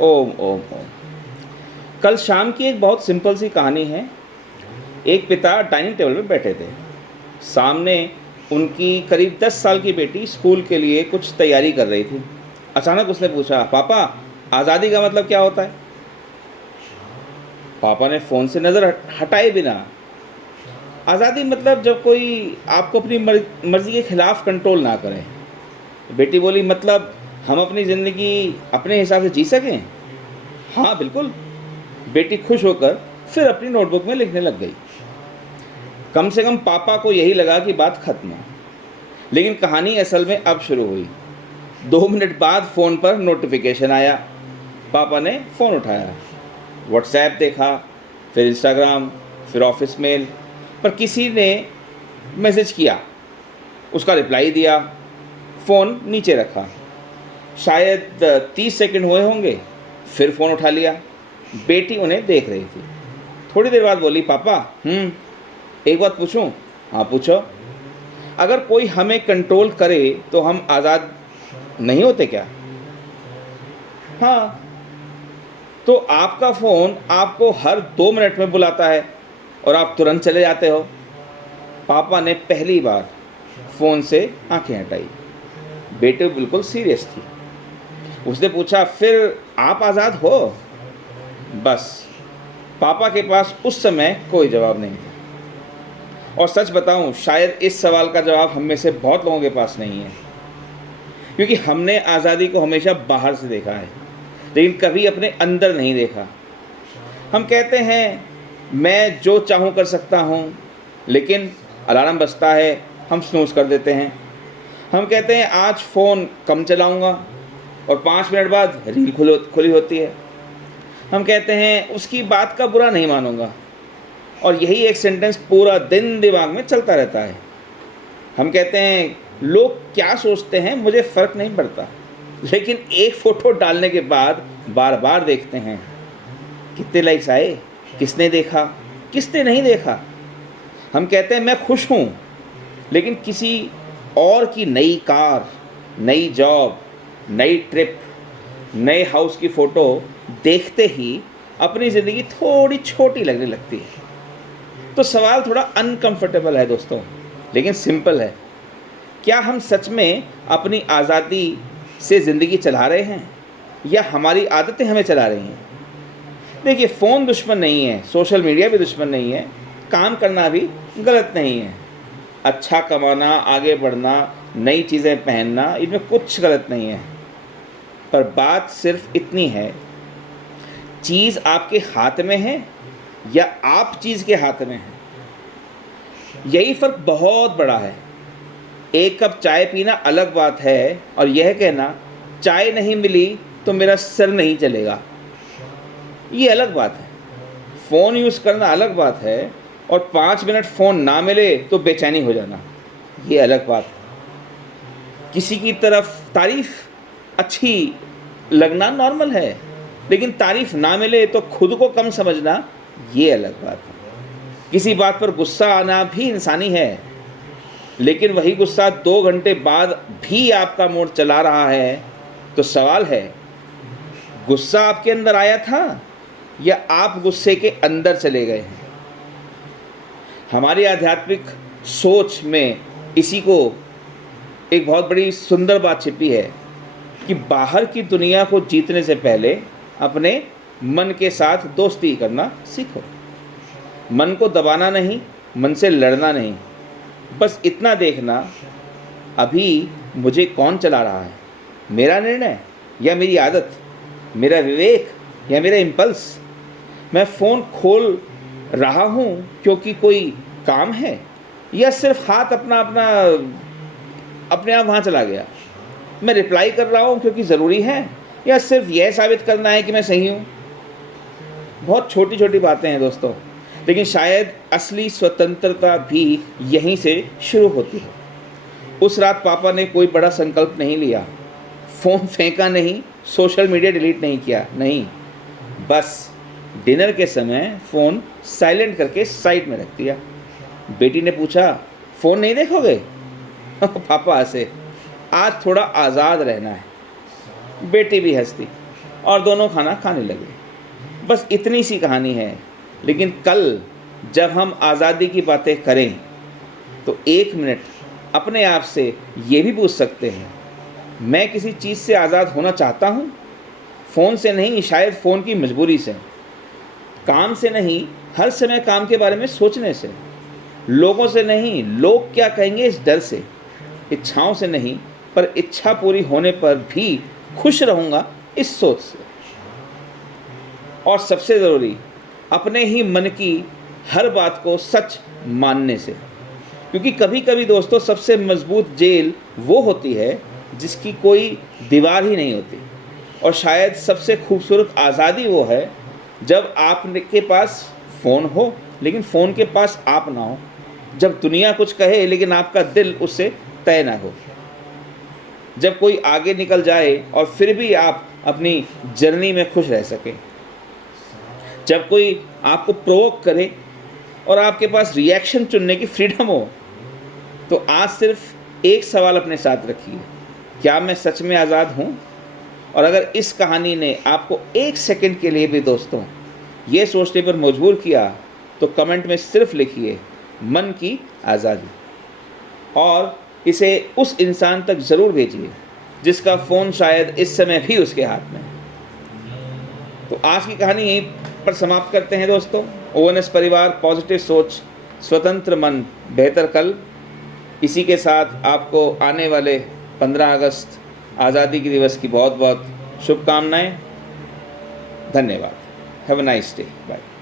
ओम ओम ओम। कल शाम की एक बहुत सिंपल सी कहानी है। एक पिता डाइनिंग टेबल पे बैठे थे। सामने उनकी करीब 10 साल की बेटी स्कूल के लिए कुछ तैयारी कर रही थी। अचानक उसने पूछा, पापा, आज़ादी का मतलब क्या होता है? पापा ने फ़ोन से नज़र हटाए बिना, आज़ादी मतलब जब कोई आपको अपनी मर्ज़ी के ख़िलाफ़ कंट्रोल ना करे। बेटी बोली, मतलब हम अपनी ज़िंदगी अपने हिसाब से जी सकें? हाँ बिल्कुल। बेटी खुश होकर फिर अपनी नोटबुक में लिखने लग गई। कम से कम पापा को यही लगा कि बात खत्म है। लेकिन कहानी असल में अब शुरू हुई। 2 मिनट बाद फ़ोन पर नोटिफिकेशन आया। पापा ने फ़ोन उठाया, व्हाट्सएप देखा, फिर इंस्टाग्राम, फिर ऑफिस मेल। पर किसी ने मैसेज किया, उसका रिप्लाई दिया, फ़ोन नीचे रखा। शायद 30 सेकंड हुए होंगे, फिर फ़ोन उठा लिया। बेटी उन्हें देख रही थी। थोड़ी देर बाद बोली, पापा, एक बात पूछूं? हाँ पूछो। अगर कोई हमें कंट्रोल करे तो हम आज़ाद नहीं होते क्या? हाँ। तो आपका फ़ोन आपको हर 2 मिनट में बुलाता है और आप तुरंत चले जाते हो। पापा ने पहली बार फ़ोन से आंखें हटाई। बेटी बिल्कुल सीरियस थी। उसने पूछा, फिर आप आज़ाद हो? बस पापा के पास उस समय कोई जवाब नहीं था। और सच बताऊं, शायद इस सवाल का जवाब हम में से बहुत लोगों के पास नहीं है, क्योंकि हमने आज़ादी को हमेशा बाहर से देखा है, लेकिन कभी अपने अंदर नहीं देखा। हम कहते हैं मैं जो चाहूँ कर सकता हूँ, लेकिन अलार्म बजता है, हम स्नूज़ कर देते हैं। हम कहते हैं आज फ़ोन कम चलाऊँगा, और 5 मिनट बाद रील खुली होती है। हम कहते हैं उसकी बात का बुरा नहीं मानूंगा, और यही एक सेंटेंस पूरा दिन दिमाग में चलता रहता है। हम कहते हैं लोग क्या सोचते हैं मुझे फ़र्क नहीं पड़ता, लेकिन एक फ़ोटो डालने के बाद बार बार देखते हैं कितने लाइक्स आए, किसने देखा, किसने नहीं देखा। हम कहते हैं मैं खुश हूँ, लेकिन किसी और की नई कार, नई जॉब, नई ट्रिप, नए हाउस की फ़ोटो देखते ही अपनी ज़िंदगी थोड़ी छोटी लगने लगती है। तो सवाल थोड़ा अनकंफर्टेबल है दोस्तों, लेकिन सिंपल है। क्या हम सच में अपनी आज़ादी से ज़िंदगी चला रहे हैं, या हमारी आदतें हमें चला रही हैं? देखिए, फ़ोन दुश्मन नहीं है, सोशल मीडिया भी दुश्मन नहीं है, काम करना भी गलत नहीं है। अच्छा कमाना, आगे बढ़ना, नई चीज़ें पहनना, इनमें कुछ गलत नहीं है। पर बात सिर्फ इतनी है, चीज़ आपके हाथ में है या आप चीज़ के हाथ में हैं। यही फ़र्क बहुत बड़ा है। एक कप चाय पीना अलग बात है, और यह कहना चाय नहीं मिली तो मेरा सिर नहीं चलेगा, ये अलग बात है। फ़ोन यूज़ करना अलग बात है, और 5 मिनट फ़ोन ना मिले तो बेचैनी हो जाना, ये अलग बात है। किसी की तरफ तारीफ़ अच्छी लगना नॉर्मल है, लेकिन तारीफ़ ना मिले तो खुद को कम समझना, ये अलग बात है। किसी बात पर गुस्सा आना भी इंसानी है, लेकिन वही गुस्सा 2 घंटे बाद भी आपका मूड चला रहा है, तो सवाल है, गुस्सा आपके अंदर आया था या आप गुस्से के अंदर चले गए हैं? हमारी आध्यात्मिक सोच में इसी को एक बहुत बड़ी सुंदर बात छिपी है कि बाहर की दुनिया को जीतने से पहले अपने मन के साथ दोस्ती करना सीखो। मन को दबाना नहीं, मन से लड़ना नहीं, बस इतना देखना, अभी मुझे कौन चला रहा है, मेरा निर्णय या मेरी आदत, मेरा विवेक या मेरा इम्पल्स। मैं फ़ोन खोल रहा हूँ क्योंकि कोई काम है, या सिर्फ हाथ अपना अपना अपने आप वहाँ चला गया। मैं रिप्लाई कर रहा हूँ क्योंकि ज़रूरी है, या सिर्फ यह साबित करना है कि मैं सही हूँ। बहुत छोटी छोटी बातें हैं दोस्तों, लेकिन शायद असली स्वतंत्रता भी यहीं से शुरू होती है। उस रात पापा ने कोई बड़ा संकल्प नहीं लिया, फ़ोन फेंका नहीं, सोशल मीडिया डिलीट नहीं किया, नहीं, बस डिनर के समय फ़ोन साइलेंट करके साइड में रख दिया। बेटी ने पूछा, फ़ोन नहीं देखोगे? पापा हंसे, आज थोड़ा आज़ाद रहना है। बेटी भी हंसती, और दोनों खाना खाने लगे। बस इतनी सी कहानी है। लेकिन कल जब हम आज़ादी की बातें करें तो 1 मिनट अपने आप से ये भी पूछ सकते हैं, मैं किसी चीज़ से आज़ाद होना चाहता हूँ? फ़ोन से नहीं, शायद फ़ोन की मजबूरी से। काम से नहीं, हर समय काम के बारे में सोचने से। लोगों से नहीं, लोग क्या कहेंगे इस डर से। इच्छाओं से नहीं, पर इच्छा पूरी होने पर भी खुश रहूँगा इस सोच से। और सबसे ज़रूरी, अपने ही मन की हर बात को सच मानने से। क्योंकि कभी कभी दोस्तों सबसे मजबूत जेल वो होती है जिसकी कोई दीवार ही नहीं होती। और शायद सबसे खूबसूरत आज़ादी वो है जब आपके पास फ़ोन हो लेकिन फ़ोन के पास आप ना हो। जब दुनिया कुछ कहे लेकिन आपका दिल उससे तय ना हो। जब कोई आगे निकल जाए और फिर भी आप अपनी जर्नी में खुश रह सकें। जब कोई आपको प्रोवोक करे और आपके पास रिएक्शन चुनने की फ्रीडम हो। तो आज सिर्फ एक सवाल अपने साथ रखिए, क्या मैं सच में आज़ाद हूँ? और अगर इस कहानी ने आपको 1 सेकंड के लिए भी दोस्तों ये सोचने पर मजबूर किया तो कमेंट में सिर्फ लिखिए मन की आज़ादी। और इसे उस इंसान तक ज़रूर भेजिए जिसका फ़ोन शायद इस समय भी उसके हाथ में है। तो आज की कहानी यहीं पर समाप्त करते हैं दोस्तों। ONS परिवार, पॉजिटिव सोच, स्वतंत्र मन, बेहतर कल। इसी के साथ आपको आने वाले 15 अगस्त आज़ादी के दिवस की बहुत बहुत शुभकामनाएं। धन्यवाद। Have a nice day. Bye.